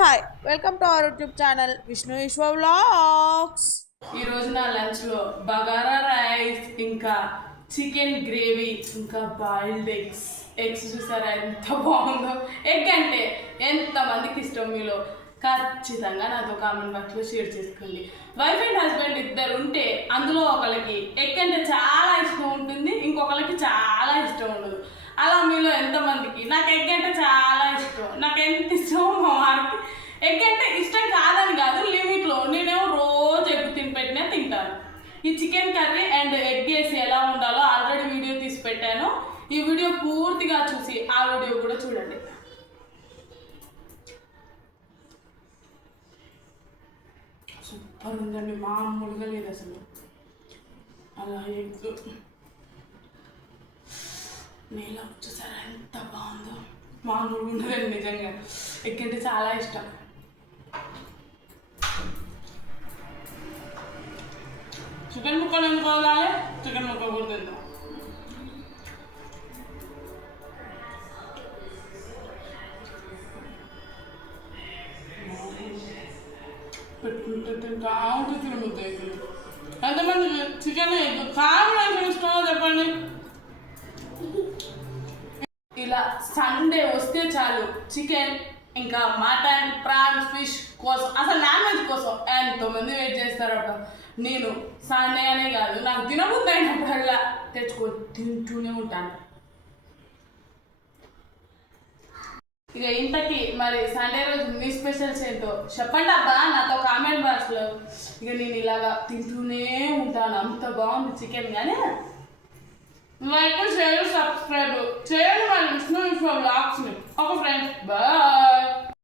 Hi welcome to our YouTube channel Vishnu విశ్వ vlogs. ఈరోజు నా లంచ్లో బగారా రైస్, ఇంకా చికెన్ గ్రేవీ, ఇంకా బాయిల్డ్ ఎగ్స్ చూసారా ఎంత బాగుందో. ఎగ్ అంటే ఎంతమందికి ఇష్టం మీలో ఖచ్చితంగా నాతో కామెంట్ బాక్స్లో షేర్ చేసుకోండి. వైఫ్ అండ్ హస్బెండ్ ఇద్దరు ఉంటే అందులో ఒకరికి ఎగ్ అంటే చాలా ఇష్టం ఉంటుంది, ఇంకొకరికి చాలా ఇష్టం ఉండదు. అలా మీలో ఎంతమందికి నాకు ఎగ్ అంటే చాలా ఇష్టం, నాకు ఎంత ఇష్టం మా వారికి. ఎగ్ అంటే ఇష్టం కాదని కాదు, లిమిట్లో. నేనేమో రోజు ఎగ్ తినిపెట్టినా తింటాను. ఈ చికెన్ కర్రీ అండ్ ఎగ్ వేసి ఎలా ఉండాలో ఆల్రెడీ వీడియో తీసి పెట్టాను. ఈ వీడియో పూర్తిగా చూసి ఆ వీడియో కూడా చూడండి. సూపర్ ఉందండి, మామూలుగా లేదు అసలు. అలా ఎగ్ నేల చూసారా ఎంత బాగుందో, మామూలుగా ఉండదండి నిజంగా. ఎగ్ అంటే చాలా ఇష్టం. చికెన్ ముక్కలు ఎందుకోవాలి, చికెన్ ముక్క కూడా తిందాం. పెట్టుకుంటే తింటా ఉంటే తినబుద్ది. ఎంతమంది చికెన్ ఎగ్ కాంబినేషన్ ఇష్టమో చెప్పండి. ఇలా సండే వస్తే చాలు చికెన్, ఇంకా మటన్, ప్రాన్స్, ఫిష్ కోసం, అసలు నాన్ వెజ్ కోసం ఎంతోమంది వెయిట్ చేస్తారట. నేను సండే అనే కాదు, నాకు తినబుద్ధి అయినప్పుడల్లా తింటూనే ఉంటాను. ఇక ఇంతకీ మరి సండే రోజు మీ స్పెషల్స్ ఏంటో చెప్పండి అబ్బా నాతో కామెంట్ బాక్స్లో. ఇక నేను ఇలాగా తింటూనే ఉంటాను, అంత బాగుంది చికెన్. కానీ లైక్, షేర్, సబ్స్క్రైబ్ చేయండి మరి విష్ణు విశ్వ వ్లాగ్స్ని. Okay friends, bye.